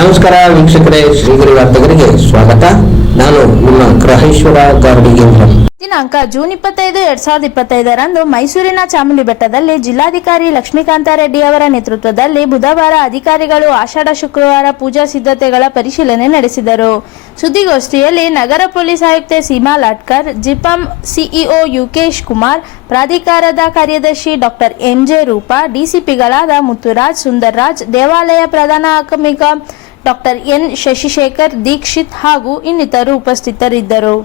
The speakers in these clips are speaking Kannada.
ನಮಸ್ಕಾರ ವೀಕ್ಷಕರೇ, ಶ್ರೀಗಿರಿ ವಾರ್ತೆಗರಿಗೆ ಸ್ವಾಗತ. ನಾನು ನಿಮ್ಮ ಗ್ರಹೇಶ್ವರ ಗಾರ್ಡಿಗೇಂದ್ರ ದಿನಾಂಕ ಜೂನ್ ಇಪ್ಪತ್ತೈದು, ಎರಡ್ ಸಾವಿರದ ಇಪ್ಪತ್ತೈದರಂದು ಮೈಸೂರಿನ ಚಾಮುಂಡಿ ಬೆಟ್ಟದಲ್ಲಿ ಜಿಲ್ಲಾಧಿಕಾರಿ ಲಕ್ಷ್ಮೀಕಾಂತ ರೆಡ್ಡಿ ಅವರ ನೇತೃತ್ವದಲ್ಲಿ ಬುಧವಾರ ಅಧಿಕಾರಿಗಳು ಆಷಾಢ, ಶುಕ್ರವಾರ ಪೂಜಾ ಸಿದ್ಧತೆಗಳ ಪರಿಶೀಲನೆ ನಡೆಸಿದರು. ಸುದ್ದಿಗೋಷ್ಠಿಯಲ್ಲಿ ನಗರ ಪೊಲೀಸ್ ಆಯುಕ್ತೆ ಸೀಮಾ ಲಾಟ್ಕರ್, ಜಿಪಂ ಸಿಇಒ ಯುಕೇಶ್ ಕುಮಾರ್, ಪ್ರಾಧಿಕಾರದ ಕಾರ್ಯದರ್ಶಿ ಡಾಕ್ಟರ್ ಎಂಜೆ ರೂಪಾ, ಡಿಸಿಪಿಗಳಾದ ಮುತ್ತುರಾಜ್, ಸುಂದರ್ರಾಜ್, ದೇವಾಲಯ ಪ್ರಧಾನ ಆಕಮಿಕ ಡಾಕ್ಟರ್ ಎನ್ ಶಶಿಶೇಖರ್ ದೀಕ್ಷಿತ್ ಹಾಗೂ ಇನ್ನಿತರು ಉಪಸ್ಥಿತರಿದ್ದರು.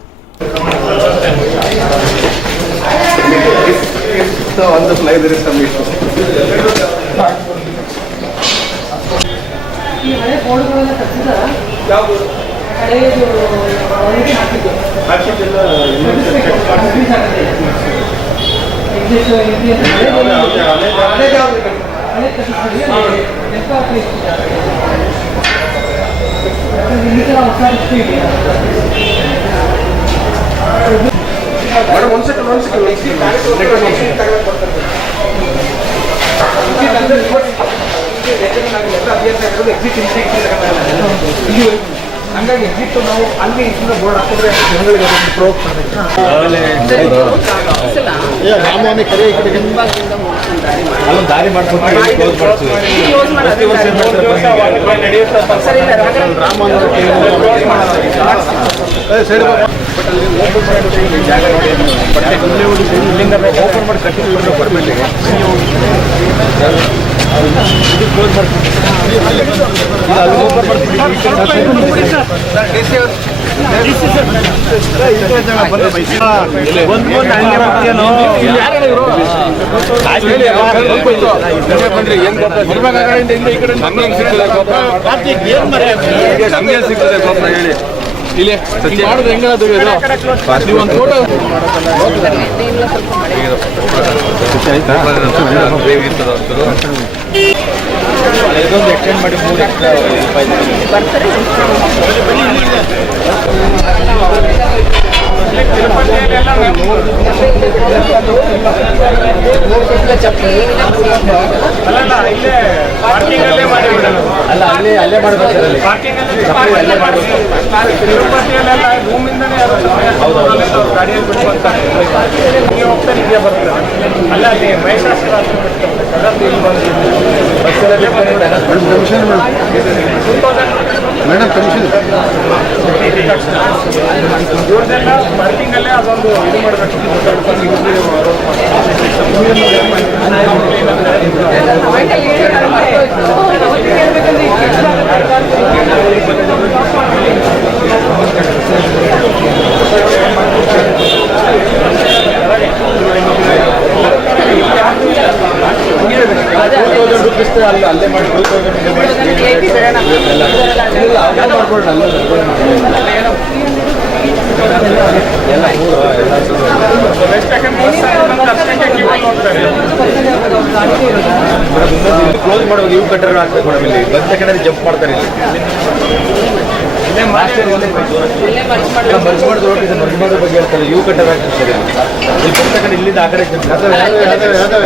Second. Let us one second. ಹಂಗಾಗಿ ಎಕ್ಸಿಟ್ ನಾವು ಅಲ್ಲಿ ಇಲ್ಲಿಂದ ಬೋರ್ಡ್ ಹಾಕಿದ್ರೆ ಜನಗಳಿಗೆ ಅದೊಂದು ಪ್ರೋಗ್ ಅಲ್ಲೊಂದು ದಾರಿ ಜಾಗ ನೋಡಿ ಬಟ್ಟೆ ಇಲ್ಲಿಂದ ಓಪನ್ ಮಾಡಿ ಇದು ಕ್ಲೋಸ್ ಮಾಡ್ತೀವಿ ಅಲ್ಲಿ ಓಪನ್ ಮಾಡ್ತೀವಿ ನಮ್ಗೆ ಸಿಗ್ತದೆ ಗೊಬ್ಬರ ಹೇಳಿ ಇಲ್ಲಿ ಮಾಡುದು ಹೆಂಗದು ನೀವು ಒಂದು ಫೋಟೋ ಇದೊಂದು ಎಕ್ಸ್ಟೆಂಡ್ ಮಾಡಿ ಮೂರು ಎಕ್ಸ್ಟ್ರಾ ಅಲ್ಲ ಅಲ್ಲೇ ಅಲ್ಲೇ ಮಾಡಬೇಕು ಅಲ್ಲಿ ಅಲ್ಲೇ ಮಾಡಬೇಕು madam commission. Parking ಅಲ್ಲೇ ಅದೊಂದು ಇದು ಮಾಡಬೇಕು ಅಲ್ಲ ಅಲ್ಲೇ ಮಾಡಿ ಟೂ ತೌಸಂಡ್ ಮಾಡ್ಕೊಡೋಣ ಅಲ್ಲೇ ಎಲ್ಲ ಮೂರು ಕ್ಲೋಸ್ ಮಾಡುವಾಗ ಇವು ಕಟ್ಟರ್ ಹಾಕ್ಬೇಕು ಮೇಡಮ್ ಇಲ್ಲಿ ಬಂದ ತಕ್ಷಣ ಜಂಪ್ ಮಾಡ್ತಾರೆ ಇಲ್ಲಿ ಮರ್ಜ್ ಮಾಡಿದ್ರು ಓಕೆ ಸರ್ ಮರ್ಜ್ ಮಾಡೋ ಬಗ್ಗೆ ಹೇಳ್ತಾರೆ ಹಾಕ್ತಾರೆ ಸರಿ. ಇಲ್ಲಿ ತಕ್ಷಣ ಇಲ್ಲಿಂದ ಆ ಕಡೆ ಕಾಣುತ್ತೆ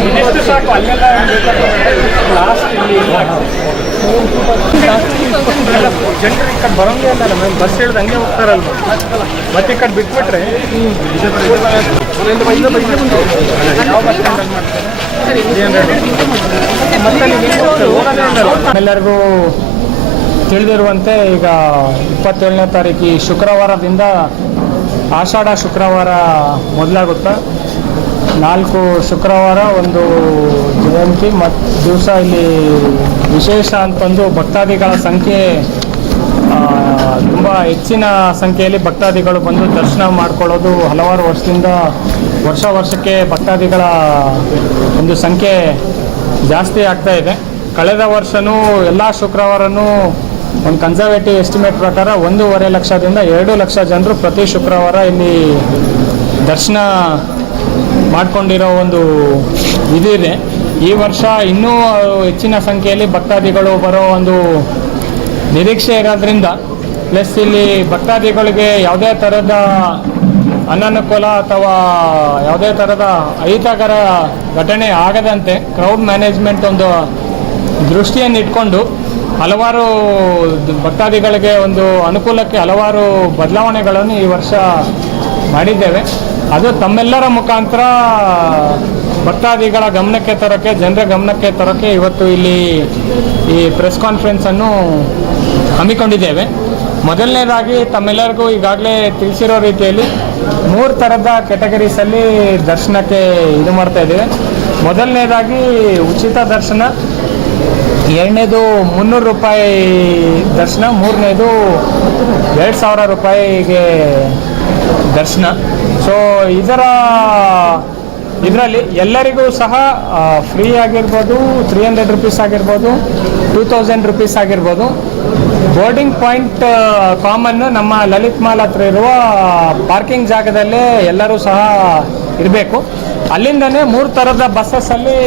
ಇಲ್ಲಿವರೆಗೆ ಸಾಕು ಅಲ್ಲೆಲ್ಲ ಲಾಸ್ಟ್ ಇಲ್ಲಿ ಜನರು ಈ ಕಡೆ ಬರೋಂಗೇ ಇಲ್ಲ ಮ್ಯಾಮ್ ಬಸ್ ಹೇಳಿದ ಹಂಗೆ ಹೋಗ್ತಾರಲ್ವ? ಮತ್ತೆ ಈ ಕಡೆ ಬಿಟ್ಬಿಟ್ರೆ? ಎಲ್ಲರಿಗೂ ತಿಳಿದಿರುವಂತೆ ಈಗ ಇಪ್ಪತ್ತೇಳನೇ ತಾರೀಕು ಈ ಶುಕ್ರವಾರದಿಂದ ಆಷಾಢ ಶುಕ್ರವಾರ ಮೊದಲಾಗುತ್ತೆ. ನಾಲ್ಕು ಶುಕ್ರವಾರ ಒಂದು ಜಯಂತಿ ಮತ್ತು ದಿವಸ ಇಲ್ಲಿ ವಿಶೇಷ ಅಂತಂದು ಭಕ್ತಾದಿಗಳ ಸಂಖ್ಯೆ ತುಂಬ ಹೆಚ್ಚಿನ ಸಂಖ್ಯೆಯಲ್ಲಿ ಭಕ್ತಾದಿಗಳು ಬಂದು ದರ್ಶನ ಮಾಡ್ಕೊಳ್ಳೋದು ಹಲವಾರು ವರ್ಷದಿಂದ ವರ್ಷ ವರ್ಷಕ್ಕೆ ಭಕ್ತಾದಿಗಳ ಒಂದು ಸಂಖ್ಯೆ ಜಾಸ್ತಿ ಆಗ್ತಾ ಇದೆ. ಕಳೆದ ವರ್ಷವೂ ಎಲ್ಲ ಶುಕ್ರವಾರನೂ ಒಂದು ಕನ್ಸರ್ವೇಟಿವ್ ಎಸ್ಟಿಮೇಟ್ ಪ್ರಕಾರ ಒಂದೂವರೆ ಲಕ್ಷದಿಂದ ಎರಡು ಲಕ್ಷ ಜನರು ಪ್ರತಿ ಶುಕ್ರವಾರ ಇಲ್ಲಿ ದರ್ಶನ ಮಾಡ್ಕೊಂಡಿರೋ ಒಂದು ಇದು ಇದೆ ಈ ವರ್ಷ ಇನ್ನೂ ಹೆಚ್ಚಿನ ಸಂಖ್ಯೆಯಲ್ಲಿ ಭಕ್ತಾದಿಗಳು ಬರೋ ಒಂದು ನಿರೀಕ್ಷೆ ಇರೋದ್ರಿಂದ ಪ್ಲಸ್ ಇಲ್ಲಿ ಭಕ್ತಾದಿಗಳಿಗೆ ಯಾವುದೇ ಥರದ ಅನನುಕೂಲ ಅಥವಾ ಯಾವುದೇ ಥರದ ಅಹಿತಕರ ಘಟನೆ ಆಗದಂತೆ ಕ್ರೌಡ್ ಮ್ಯಾನೇಜ್ಮೆಂಟ್ ಒಂದು ದೃಷ್ಟಿಯನ್ನು ಇಟ್ಕೊಂಡು ಹಲವಾರು ಭಕ್ತಾದಿಗಳಿಗೆ ಒಂದು ಅನುಕೂಲಕ್ಕೆ ಹಲವಾರು ಬದಲಾವಣೆಗಳನ್ನು ಈ ವರ್ಷ ಮಾಡಿದ್ದೇವೆ. ಅದು ತಮ್ಮೆಲ್ಲರ ಮುಖಾಂತರ ಭಕ್ತಾದಿಗಳ ಗಮನಕ್ಕೆ ತರೋಕ್ಕೆ, ಜನರ ಗಮನಕ್ಕೆ ತರೋಕ್ಕೆ ಇವತ್ತು ಇಲ್ಲಿ ಈ ಪ್ರೆಸ್ ಕಾನ್ಫರೆನ್ಸನ್ನು ಹಮ್ಮಿಕೊಂಡಿದ್ದೇವೆ. ಮೊದಲನೇದಾಗಿ ತಮ್ಮೆಲ್ಲರಿಗೂ ಈಗಾಗಲೇ ತಿಳಿಸಿರೋ ರೀತಿಯಲ್ಲಿ ಮೂರು ಥರದ ಕ್ಯಾಟಗರೀಸಲ್ಲಿ ದರ್ಶನಕ್ಕೆ ಇದು ಮಾಡ್ತಾ ಇದ್ದೇವೆ. ಮೊದಲನೇದಾಗಿ ಉಚಿತ ದರ್ಶನ, ಎರಡನೇದು ಮುನ್ನೂರು ರೂಪಾಯಿ ದರ್ಶನ, ಮೂರನೇದು ಎರಡು ಸಾವಿರ ರೂಪಾಯಿಗೆ ದರ್ಶನ. ಸೊ ಇದರ, ಇದರಲ್ಲಿ ಎಲ್ಲರಿಗೂ ಸಹ ಫ್ರೀ ಆಗಿರ್ಬೋದು ತ್ರೀ ಹಂಡ್ರೆಡ್ ರುಪೀಸ್ ಆಗಿರ್ಬೋದು ಟೂ ತೌಸಂಡ್ ರುಪೀಸ್ ಆಗಿರ್ಬೋದು. ಬೋರ್ಡಿಂಗ್ ಪಾಯಿಂಟ್ ಕಾಮನ್ನು ನಮ್ಮ ಲಲಿತ್ ಮಾಲ್ ಹತ್ರ ಇರುವ ಪಾರ್ಕಿಂಗ್ ಜಾಗದಲ್ಲೇ ಎಲ್ಲರೂ ಸಹ ಇರಬೇಕು. ಅಲ್ಲಿಂದನೇ ಮೂರು ಥರದ ಬಸ್ಸಸ್ಸಲ್ಲಿ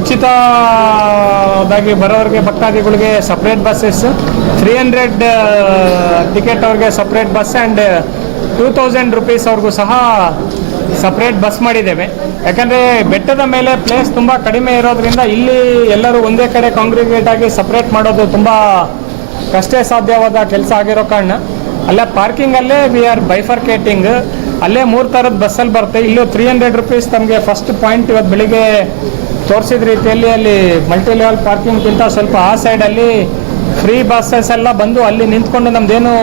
ಉಚಿತವಾಗಿ ಬರೋರಿಗೆ, ಭಕ್ತಾದಿಗಳಿಗೆ separate buses three hundred ticket ಅವ್ರಿಗೆ separate bus and two thousand rupees ಅವ್ರಿಗೂ ಸಹ ಸಪ್ರೇಟ್ ಬಸ್ ಮಾಡಿದ್ದೇವೆ. ಯಾಕಂದರೆ ಬೆಟ್ಟದ ಮೇಲೆ ಪ್ಲೇಸ್ ತುಂಬ ಕಡಿಮೆ ಇರೋದ್ರಿಂದ ಇಲ್ಲಿ ಎಲ್ಲರೂ ಒಂದೇ ಕಡೆ ಕಾಂಗ್ರಿಗೇಟ್ ಆಗಿ ಸಪ್ರೇಟ್ ಮಾಡೋದು ತುಂಬ ಕಷ್ಟೇ ಸಾಧ್ಯವಾದ ಕೆಲಸ ಆಗಿರೋ ಕಾರಣ. ಅಲ್ಲೇ ಪಾರ್ಕಿಂಗಲ್ಲೇ ವಿ ಆರ್ ಬೈಫರ್ಕೇಟಿಂಗ್ ಅಲ್ಲೇ ಮೂರು ಥರದ ಬಸ್ಸಲ್ಲಿ ಬರುತ್ತೆ. ಇಲ್ಲೂ ತ್ರೀ ಹಂಡ್ರೆಡ್ ರುಪೀಸ್ ತಮಗೆ ಫಸ್ಟ್ ಪಾಯಿಂಟ್ ಇವತ್ತು ಬೆಳಿಗ್ಗೆ ತೋರಿಸಿದ ರೀತಿಯಲ್ಲಿ ಅಲ್ಲಿ ಮಲ್ಟಿ ಲೆವೆಲ್ ಪಾರ್ಕಿಂಗ್ಗಿಂತ ಸ್ವಲ್ಪ ಆ ಸೈಡಲ್ಲಿ ಫ್ರೀ ಬಸ್ಸಸ್ ಎಲ್ಲ ಬಂದು ಅಲ್ಲಿ ನಿಂತ್ಕೊಂಡು ನಮ್ದೇನು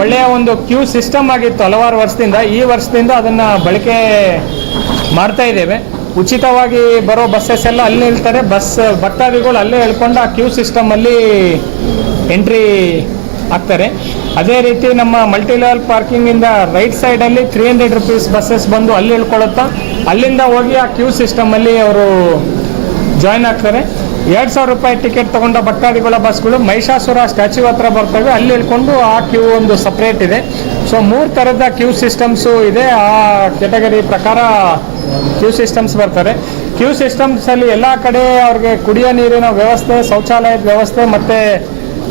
ಒಳ್ಳೆಯ ಒಂದು ಕ್ಯೂ ಸಿಸ್ಟಮ್ ಆಗಿತ್ತು ಹಲವಾರು ವರ್ಷದಿಂದ. ಈ ವರ್ಷದಿಂದ ಅದನ್ನು ಬಳಕೆ ಮಾಡ್ತಾ ಇದ್ದೇವೆ. ಉಚಿತವಾಗಿ ಬರೋ ಬಸ್ಸಸ್ ಎಲ್ಲ ಅಲ್ಲಿ ನಿಲ್ತಾರೆ. ಬಸ್ ಭಕ್ತಾದಿಗಳು ಅಲ್ಲೇ ಹೇಳ್ಕೊಂಡು ಆ ಕ್ಯೂ ಸಿಸ್ಟಮಲ್ಲಿ ಎಂಟ್ರಿ ಆಗ್ತಾರೆ ಅದೇ ರೀತಿ ನಮ್ಮ ಮಲ್ಟಿ ಲೆವೆಲ್ ಪಾರ್ಕಿಂಗಿಂದ ರೈಟ್ ಸೈಡಲ್ಲಿ ತ್ರೀ ಹಂಡ್ರೆಡ್ ರುಪೀಸ್ ಬಸ್ಸಸ್ ಬಂದು ಅಲ್ಲಿ ಇಳ್ಕೊಳುತ್ತಾ ಅಲ್ಲಿಂದ ಹೋಗಿ ಆ ಕ್ಯೂ ಸಿಸ್ಟಮಲ್ಲಿ ಅವರು ಜಾಯ್ನ್ ಆಗ್ತಾರೆ. ಎರಡು ಸಾವಿರ ರೂಪಾಯಿ ಟಿಕೆಟ್ ತಗೊಂಡ ಭಕ್ತಾದಿಗಳ ಬಸ್ಗಳು ಮಹಿಷಾಸುರ ಸ್ಟ್ಯಾಚ್ಯೂ ಹತ್ರ ಬರ್ತವೆ. ಅಲ್ಲಿ ಇಳ್ಕೊಂಡು ಆ ಕ್ಯೂ ಒಂದು ಸಪ್ರೇಟ್ ಇದೆ. ಸೊ ಮೂರು ಥರದ ಕ್ಯೂ ಸಿಸ್ಟಮ್ಸು ಇದೆ. ಆ ಕೆಟಗರಿ ಪ್ರಕಾರ ಕ್ಯೂ ಸಿಸ್ಟಮ್ಸ್ ಬರ್ತಾರೆ ಕ್ಯೂ ಸಿಸ್ಟಮ್ಸಲ್ಲಿ ಎಲ್ಲ ಕಡೆ ಅವ್ರಿಗೆ ಕುಡಿಯೋ ನೀರಿನ ವ್ಯವಸ್ಥೆ, ಶೌಚಾಲಯದ ವ್ಯವಸ್ಥೆ ಮತ್ತು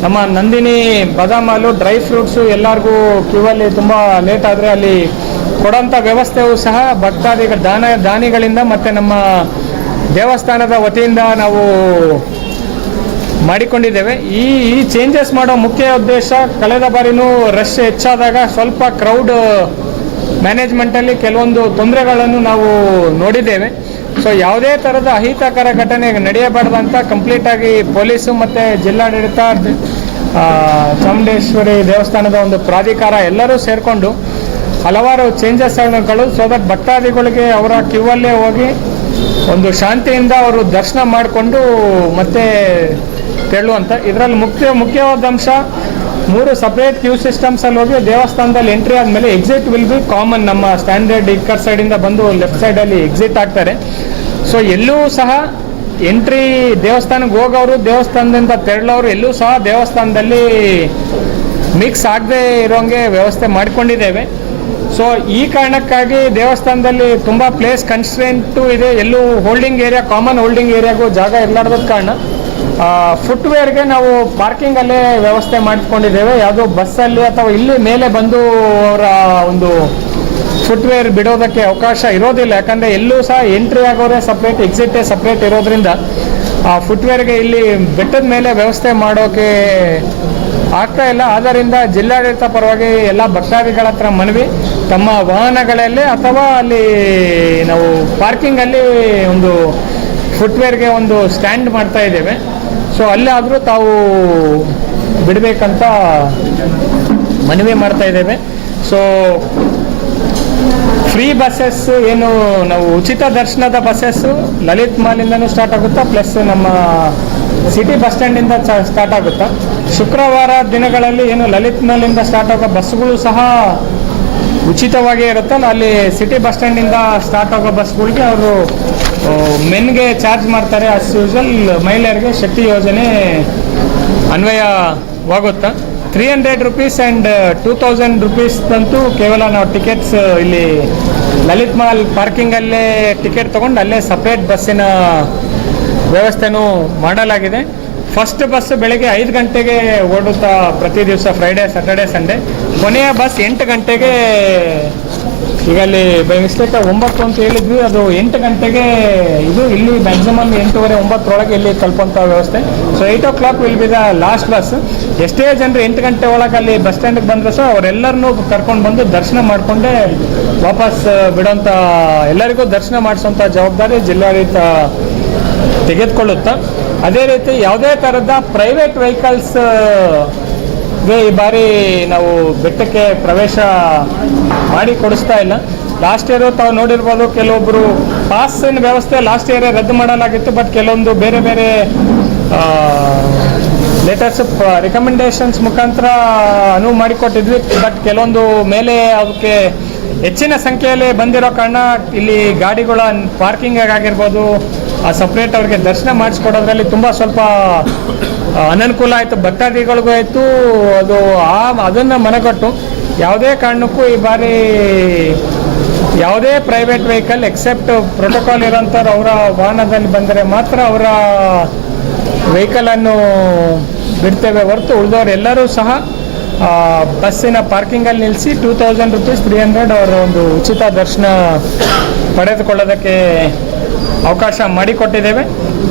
ನಮ್ಮ ನಂದಿನಿ ಬಾದಾಮ್ ಹಾಲು ಡ್ರೈ ಫ್ರೂಟ್ಸು ಎಲ್ಲರಿಗೂ ಕ್ಯೂವಲ್ಲಿ ತುಂಬ ಲೇಟ್ ಆದರೆ ಅಲ್ಲಿ ಕೊಡೋಂಥ ವ್ಯವಸ್ಥೆಯು ಸಹ ಭಕ್ತಾದಿಗಳ ದಾನ ದಾನಿಗಳಿಂದ ಮತ್ತು ನಮ್ಮ ದೇವಸ್ಥಾನದ ವತಿಯಿಂದ ನಾವು ಮಾಡಿಕೊಂಡಿದ್ದೇವೆ. ಈ ಈ ಚೇಂಜಸ್ ಮಾಡೋ ಮುಖ್ಯ ಉದ್ದೇಶ ಕಳೆದ ಬಾರಿನೂ ರಶ್ ಹೆಚ್ಚಾದಾಗ ಸ್ವಲ್ಪ ಕ್ರೌಡ್ ಮ್ಯಾನೇಜ್ಮೆಂಟಲ್ಲಿ ಕೆಲವೊಂದು ತೊಂದರೆಗಳನ್ನು ನಾವು ನೋಡಿದ್ದೇವೆ. ಸೊ ಯಾವುದೇ ಥರದ ಅಹಿತಕರ ಘಟನೆ ನಡೆಯಬಾರ್ದು ಅಂತ ಕಂಪ್ಲೀಟಾಗಿ ಪೊಲೀಸು ಮತ್ತು ಜಿಲ್ಲಾಡಳಿತ ಚಾಮುಂಡೇಶ್ವರಿ ದೇವಸ್ಥಾನದ ಒಂದು ಪ್ರಾಧಿಕಾರ ಎಲ್ಲರೂ ಸೇರಿಕೊಂಡು ಹಲವಾರು ಚೇಂಜಸ್ಗಳು ಸೊ ದಟ್ ಭಕ್ತಾದಿಗಳಿಗೆ ಅವರ ಕ್ಯೂವಲ್ಲೇ ಹೋಗಿ ಒಂದು ಶಾಂತಿಯಿಂದ ಅವರು ದರ್ಶನ ಮಾಡಿಕೊಂಡು ಮತ್ತೆ ತೆರಳುವಂತ. ಇದರಲ್ಲಿ ಮುಖ್ಯ, ಮುಖ್ಯವಾದ ಅಂಶ, ಮೂರು ಸಪ್ರೇಟ್ ಕ್ಯೂ ಸಿಸ್ಟಮ್ಸ್ ಅಲ್ಲಿ ಹೋಗಿ ದೇವಸ್ಥಾನದಲ್ಲಿ ಎಂಟ್ರಿ ಆದಮೇಲೆ ಎಕ್ಸಿಟ್ ವಿಲ್ ಬಿ ಕಾಮನ್ ನಮ್ಮ ಸ್ಟ್ಯಾಂಡರ್ಡ್ ಇಕ್ಕರ್ ಸೈಡಿಂದ ಬಂದು ಲೆಫ್ಟ್ ಸೈಡಲ್ಲಿ ಎಕ್ಸಿಟ್ ಆಗ್ತಾರೆ. ಸೊ ಎಲ್ಲೂ ಸಹ ಎಂಟ್ರಿ ದೇವಸ್ಥಾನಕ್ಕೆ ಹೋಗೋರು, ದೇವಸ್ಥಾನದಿಂದ ತೆರಳೋರು, ಎಲ್ಲೂ ಸಹ ದೇವಸ್ಥಾನದಲ್ಲಿ ಮಿಕ್ಸ್ ಆಗದೆ ಇರೋಂಗೆ ವ್ಯವಸ್ಥೆ ಮಾಡ್ಕೊಂಡಿದ್ದೇವೆ. ಸೊ ಈ ಕಾರಣಕ್ಕಾಗಿ ದೇವಸ್ಥಾನದಲ್ಲಿ ತುಂಬ ಪ್ಲೇಸ್ ಕನ್ಸ್ಟ್ರೆಂಟು ಇದೆ. ಎಲ್ಲೂ ಹೋಲ್ಡಿಂಗ್ ಏರಿಯಾ ಕಾಮನ್ ಹೋಲ್ಡಿಂಗ್ ಏರಿಯಾಗೂ ಜಾಗ ಇರಲಾರ್ದ ಕಾರಣ ಫುಟ್ವೇರ್ಗೆ ನಾವು ಪಾರ್ಕಿಂಗಲ್ಲೇ ವ್ಯವಸ್ಥೆ ಮಾಡಿಕೊಂಡಿದ್ದೇವೆ ಯಾವುದೋ ಬಸ್ಸಲ್ಲಿ ಅಥವಾ ಇಲ್ಲಿ ಮೇಲೆ ಬಂದು ಅವರ ಒಂದು ಫುಟ್ವೇರ್ ಬಿಡೋದಕ್ಕೆ ಅವಕಾಶ ಇರೋದಿಲ್ಲ. ಯಾಕಂದರೆ ಎಲ್ಲೂ ಸಹ ಎಂಟ್ರಿ ಆಗೋರೆ ಸಪ್ರೇಟ್ ಎಕ್ಸಿಟೇ ಸಪ್ರೇಟ್ ಇರೋದ್ರಿಂದ, ಆ ಫುಟ್ವೇರ್ಗೆ ಇಲ್ಲಿ ಬೆಟ್ಟದ ಮೇಲೆ ವ್ಯವಸ್ಥೆ ಮಾಡೋಕ್ಕೆ ಆಗ್ತಾ ಇಲ್ಲ. ಆದ್ದರಿಂದ ಜಿಲ್ಲಾಡಳಿತ ಪರವಾಗಿ ಎಲ್ಲ ಭಕ್ತಾದಿಗಳ ಹತ್ರ ಮನವಿ. ತಮ್ಮ ವಾಹನಗಳಲ್ಲಿ ಅಥವಾ ಅಲ್ಲಿ ನಾವು ಪಾರ್ಕಿಂಗಲ್ಲಿ ಒಂದು ಫುಟ್ವೇರ್ಗೆ ಒಂದು ಸ್ಟ್ಯಾಂಡ್ ಮಾಡ್ತಾ ಇದ್ದೇವೆ. ಸೊ ಅಲ್ಲಾದರೂ ತಾವು ಬಿಡಬೇಕಂತ ಮನವಿ ಮಾಡ್ತಾ ಇದ್ದೇವೆ. ಸೊ ಫ್ರೀ ಬಸ್ಸಸ್ ಏನು ನಾವು ಉಚಿತ ದರ್ಶನದ ಬಸ್ಸಸ್ಸು ಲಲಿತ್ ಮಾಲಿಂದನೂ ಸ್ಟಾರ್ಟ್ ಆಗುತ್ತಾ ಪ್ಲಸ್ ನಮ್ಮ ಸಿಟಿ ಬಸ್ ಸ್ಟ್ಯಾಂಡಿಂದ ಸ್ಟಾರ್ಟ್ ಆಗುತ್ತಾ? ಶುಕ್ರವಾರ ದಿನಗಳಲ್ಲಿ ಏನು ಲಲಿತ್ ಮಾಲಿಂದ ಸ್ಟಾರ್ಟ್ ಆಗೋ ಬಸ್ಗಳು ಸಹ ಉಚಿತವಾಗಿ ಇರುತ್ತಲ್ಲ ಅಲ್ಲಿ ಸಿಟಿ ಬಸ್ ಸ್ಟ್ಯಾಂಡಿಂದ ಸ್ಟಾರ್ಟ್ ಆಗೋ ಬಸ್ಗಳಿಗೆ ಅವರು ಮೆನ್ಗೆ ಚಾರ್ಜ್ ಮಾಡ್ತಾರೆ. ಆಸ್ ಯೂಶಲ್ ಮಹಿಳೆಯರಿಗೆ ಶಕ್ತಿ ಯೋಜನೆ ಅನ್ವಯವಾಗುತ್ತಾ? Three hundred rupees and two thousand ರುಪೀಸ್ದಂತೂ ಕೇವಲ ನಾವು ಟಿಕೆಟ್ಸ್ ಇಲ್ಲಿ ಲಲಿತ್ ಮಾಲ್ ಪಾರ್ಕಿಂಗಲ್ಲೇ ಟಿಕೆಟ್ ತೊಗೊಂಡು ಅಲ್ಲೇ ಸಪ್ರೇಟ್ ಬಸ್ಸಿನ ವ್ಯವಸ್ಥೆನೂ ಮಾಡಲಾಗಿದೆ. ಫಸ್ಟ್ ಬಸ್ ಬೆಳಗ್ಗೆ ಐದು ಗಂಟೆಗೆ ಓಡುತ್ತಾ ಪ್ರತಿ ದಿವಸ ಫ್ರೈಡೇ ಸ್ಯಾಟರ್ಡೆ ಸಂಡೇ ಕೊನೆಯ ಬಸ್ ಎಂಟು ಗಂಟೆಗೆ ಈಗ ಅಲ್ಲಿ ಬೈ ಮಿಸ್ಟೇಕ್ ಒಂಬತ್ತು ಅಂತ ಹೇಳಿದ್ವಿ. ಅದು ಎಂಟು ಗಂಟೆಗೆ ಇದು ಇಲ್ಲಿ ಮ್ಯಾಕ್ಸಿಮಮ್ ಎಂಟೂವರೆ, ಒಂಬತ್ತರೊಳಗೆ ಇಲ್ಲಿ ತಲುಪುವಂಥ ವ್ಯವಸ್ಥೆ. So eight o'clock will be the last bus ಎಷ್ಟೇ ಜನರು ಎಂಟು ಗಂಟೆ ಒಳಗೆ ಅಲ್ಲಿ ಬಸ್ ಸ್ಟ್ಯಾಂಡಿಗೆ ಬಂದರೂ ಸಹ ಅವರೆಲ್ಲರನ್ನೂ ಕರ್ಕೊಂಡು ಬಂದು ದರ್ಶನ ಮಾಡಿಕೊಂಡೇ ವಾಪಸ್ ಬಿಡೋಂಥ ಎಲ್ಲರಿಗೂ ದರ್ಶನ ಮಾಡಿಸುವಂಥ ಜವಾಬ್ದಾರಿ ಜಿಲ್ಲಾಡಳಿತ ತೆಗೆದುಕೊಳ್ಳುತ್ತಾ, ಅದೇ ರೀತಿ ಯಾವುದೇ ಥರದ ಪ್ರೈವೇಟ್ ವೆಹಿಕಲ್ಸ್ಗೆ ಈ ಬಾರಿ ನಾವು ಬೆಟ್ಟಕ್ಕೆ ಪ್ರವೇಶ ಮಾಡಿ ಕೊಡಿಸ್ತಾ ಇಲ್ಲ. ಲಾಸ್ಟ್ ಇಯರು ತಾವು ನೋಡಿರ್ಬೋದು ಕೆಲವೊಬ್ಬರು ಪಾಸಿನ ವ್ಯವಸ್ಥೆ ಲಾಸ್ಟ್ ಇಯರೇ ರದ್ದು ಮಾಡಲಾಗಿತ್ತು ಬಟ್ ಕೆಲವೊಂದು ಬೇರೆ ಬೇರೆ ಲೇಟೆಸ್ಟ್ ರಿಕಮೆಂಡೇಶನ್ಸ್ ಮುಖಾಂತರ ಅನುವು ಮಾಡಿಕೊಟ್ಟಿದ್ವಿ. ಬಟ್ ಕೆಲವೊಂದು ಮೇಲೆ ಅದಕ್ಕೆ ಹೆಚ್ಚಿನ ಸಂಖ್ಯೆಯಲ್ಲಿ ಬಂದಿರೋ ಕಾರಣ ಇಲ್ಲಿ ಗಾಡಿಗಳ ಪಾರ್ಕಿಂಗ್ ಆಗಿರ್ಬೋದು ಆ ಸಪ್ರೇಟ್ ಅವ್ರಿಗೆ ದರ್ಶನ ಮಾಡಿಸ್ಕೊಡೋದ್ರಲ್ಲಿ ತುಂಬ ಸ್ವಲ್ಪ ಅನನುಕೂಲ ಆಯಿತು. ಭಕ್ತಾದಿಗಳಿಗೂ ಆಯಿತು. ಅದು ಆ, ಅದನ್ನು ಮನಗಟ್ಟು. ಯಾವುದೇ ಕಾರಣಕ್ಕೂ ಈ ಬಾರಿ ಯಾವುದೇ ಪ್ರೈವೇಟ್ ವೆಹಿಕಲ್ ಎಕ್ಸೆಪ್ಟ್ ಪ್ರೋಟೋಕಾಲ್ ಇರೋಂಥವ್ರು ಅವರ ವಾಹನದಲ್ಲಿ ಬಂದರೆ ಮಾತ್ರ ಅವರ ವೆಹಿಕಲನ್ನು ಬಿಡ್ತೇವೆ ಹೊರತು ಉಳಿದವರು ಎಲ್ಲರೂ ಸಹ ಬಸ್ಸಿನ ಪಾರ್ಕಿಂಗಲ್ಲಿ ನಿಲ್ಲಿಸಿ two thousand rupees three hundred ಅವರ ಒಂದು ಉಚಿತ ದರ್ಶನ ಪಡೆದುಕೊಳ್ಳೋದಕ್ಕೆ ಅವಕಾಶ ಮಾಡಿಕೊಟ್ಟಿದ್ದೇವೆ.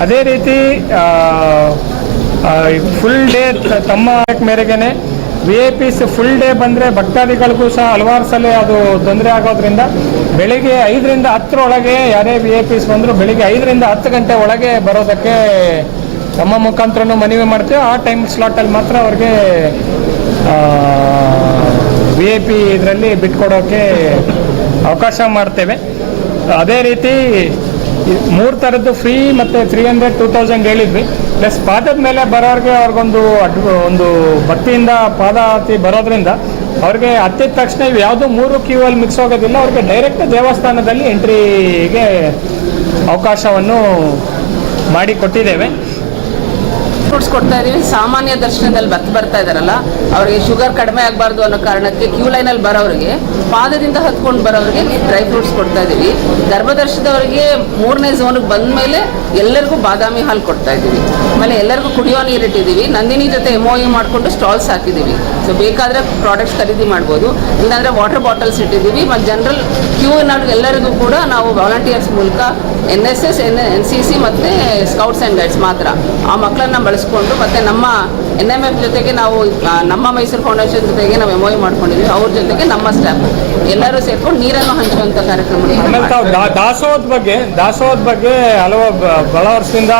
ಅದೇ ರೀತಿ ಫುಲ್ ಡೇ ತಮ್ಮ ಮೇರೆಗೆ V I Ps full day ಬಂದರೆ ಭಕ್ತಾದಿಗಳಿಗೂ ಸಹ ಹಲವಾರು ಸಲ ಅದು ತೊಂದರೆ ಆಗೋದ್ರಿಂದ ಬೆಳಿಗ್ಗೆ ಐದರಿಂದ ಹತ್ತರೊಳಗೆ ಯಾರೇ ವಿ ಐ ಪಿಸ್ ಬಂದರೂ ಬೆಳಿಗ್ಗೆ ಐದರಿಂದ ಹತ್ತು ಗಂಟೆ ಒಳಗೆ ಬರೋದಕ್ಕೆ ತಮ್ಮ ಮುಖಾಂತರನೂ ಮನವಿ ಮಾಡ್ತೀವಿ. ಆ ಟೈಮ್ ಸ್ಲಾಟಲ್ಲಿ ಮಾತ್ರ ಅವ್ರಿಗೆ ವಿ ಐ ಪಿ ಇದರಲ್ಲಿ ಬಿಟ್ಕೊಡೋಕ್ಕೆ ಅವಕಾಶ ಮಾಡ್ತೇವೆ. ಅದೇ ರೀತಿ ಮೂರು ಥರದ್ದು ಫ್ರೀ ಮತ್ತು ತ್ರೀ ಹಂಡ್ರೆಡ್ ಟೂ ತೌಸಂಡ್ ಹೇಳಿದ್ವಿ. ಪ್ಲಸ್ ಪಾದದ ಮೇಲೆ ಬರೋರಿಗೆ ಅವ್ರಿಗೊಂದು ಅಡ್, ಒಂದು ಭಕ್ತಿಯಿಂದ ಪಾದ ಹತ್ತಿ ಬರೋದ್ರಿಂದ ಅವ್ರಿಗೆ ಹತ್ತಿದ ತಕ್ಷಣ ಇವು ಯಾವುದೂ ಮೂರು ಕ್ಯೂ ಅಲ್ಲಿ ಮಿಕ್ಸ್ ಹೋಗೋದಿಲ್ಲ ಅವ್ರಿಗೆ ಡೈರೆಕ್ಟ್ ದೇವಸ್ಥಾನದಲ್ಲಿ ಎಂಟ್ರಿಗೆ ಅವಕಾಶವನ್ನು ಮಾಡಿ ಕೊಟ್ಟಿದ್ದೇವೆ ಫ್ರೂಟ್ಸ್ ಕೊಡ್ತಾ ಇದೀವಿ. ಸಾಮಾನ್ಯ ದರ್ಶನದಲ್ಲಿ ಬತ್ ಬರ್ತಾ ಇದಾರಲ್ಲ, ಅವರಿಗೆ ಶುಗರ್ ಕಡಿಮೆ ಆಗಬಾರ್ದು ಅನ್ನೋ ಕಾರಣಕ್ಕೆ ಕ್ಯೂ ಲೈನಲ್ಲಿ ಬರೋರಿಗೆ ಪಾದದಿಂದ ಹತ್ಕೊಂಡು ಬರೋರಿಗೆ ಡ್ರೈ ಫ್ರೂಟ್ಸ್ ಕೊಡ್ತಾ ಇದೀವಿ. ಗರ್ಭದರ್ಶದವರಿಗೆ ಮೂರನೇ ಝೋನ್ಗೆ ಬಂದ ಮೇಲೆ ಎಲ್ಲರಿಗೂ ಬಾದಾಮಿ ಹಾಲು ಕೊಡ್ತಾ ಇದ್ದೀವಿ ಆಮೇಲೆ ಎಲ್ಲರಿಗೂ ಕುಡಿಯೋ ನೀರು ಇಟ್ಟಿದ್ದೀವಿ ನಂದಿನಿ ಜೊತೆ ಎಂ ಒ ಮಾಡಿಕೊಂಡು ಸ್ಟಾಲ್ಸ್ ಹಾಕಿದ್ದೀವಿ ಸೊ ಬೇಕಾದರೆ ಪ್ರಾಡಕ್ಟ್ಸ್ ಖರೀದಿ ಮಾಡ್ಬೋದು. ಇಲ್ಲಾಂದರೆ ವಾಟರ್ ಬಾಟಲ್ಸ್ ಇಟ್ಟಿದ್ದೀವಿ ಮತ್ತು ಜನರಲ್ ಕ್ಯೂ ಎಲ್ಲರಿಗೂ ಕೂಡ ನಾವು ವಾಲಂಟಿಯರ್ಸ್ ಮೂಲಕ N S S N N C C ಮತ್ತು ಸ್ಕೌಟ್ಸ್ ಆ್ಯಂಡ್ ಗೈಡ್ಸ್ ಮಾತ್ರ. ಆ ಮಕ್ಕಳನ್ನ ಬಳಸ್ಕೊಂಡು ಮತ್ತು ನಮ್ಮ ಎನ್ ಎಂ ಎಫ್ ಜೊತೆಗೆ ನಾವು ನಮ್ಮ ಮೈಸೂರು ಫೌಂಡೇಶನ್ ಜೊತೆಗೆ ನಾವು ಎಂ ಮಾಡ್ಕೊಂಡಿದ್ವಿ. ಅವ್ರ ಜೊತೆಗೆ ನಮ್ಮ ಸ್ಟಾಫ್ ಎಲ್ಲರೂ ಸೇರ್ಕೊಂಡು ನೀರನ್ನು ಹಂಚುವಂಥ ಕಾರ್ಯಕ್ರಮ ದಾಸೋಹದ ಬಗ್ಗೆ ದಾಸೋಹದ ಬಗ್ಗೆ ಹಲವು ಬಹಳ ವರ್ಷದಿಂದ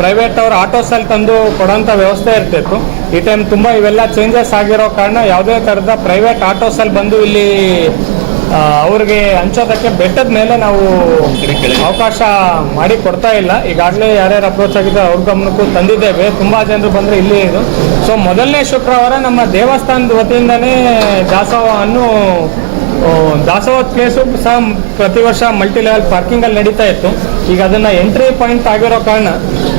ಪ್ರೈವೇಟ್ ಅವರು ಆಟೋಸಲ್ಲಿ ತಂದು ಕೊಡೋಂಥ ವ್ಯವಸ್ಥೆ ಇರ್ತಿತ್ತು. ಈ ಟೈಮ್ ತುಂಬ ಇವೆಲ್ಲ ಚೇಂಜಸ್ ಆಗಿರೋ ಕಾರಣ ಯಾವುದೇ ಥರದ ಪ್ರೈವೇಟ್ ಆಟೋಸಲ್ಲಿ ಬಂದು ಇಲ್ಲಿ ಅವ್ರಿಗೆ ಹಂಚೋದಕ್ಕೆ ಬೆಟ್ಟದ ಮೇಲೆ ನಾವು ಅವಕಾಶ ಮಾಡಿ ಕೊಡ್ತಾ ಇಲ್ಲ. ಈಗಾಗಲೇ ಯಾರ್ಯಾರು ಅಪ್ರೋಚ್ ಆಗಿದ್ದಾರೆ ಅವ್ರ ಗಮನಕ್ಕೂ ತಂದಿದ್ದೇವೆ. ತುಂಬ ಜನರು ಬಂದರೆ ಇಲ್ಲಿ ಇದು ಸೊ ಮೊದಲನೇ ಶುಕ್ರವಾರ ನಮ್ಮ ದೇವಸ್ಥಾನದ ವತಿಯಿಂದನೇ ದಾಸೋಹವನ್ನು ದಾಸೋಹದ ಪ್ಲೇಸು ಸಹ ಪ್ರತಿ ವರ್ಷ ಮಲ್ಟಿ ಲೆವೆಲ್ ಪಾರ್ಕಿಂಗಲ್ಲಿ ನಡೀತಾ ಇತ್ತು. ಈಗ ಅದನ್ನ ಎಂಟ್ರಿ ಪಾಯಿಂಟ್ ಆಗಿರೋ ಕಾರಣ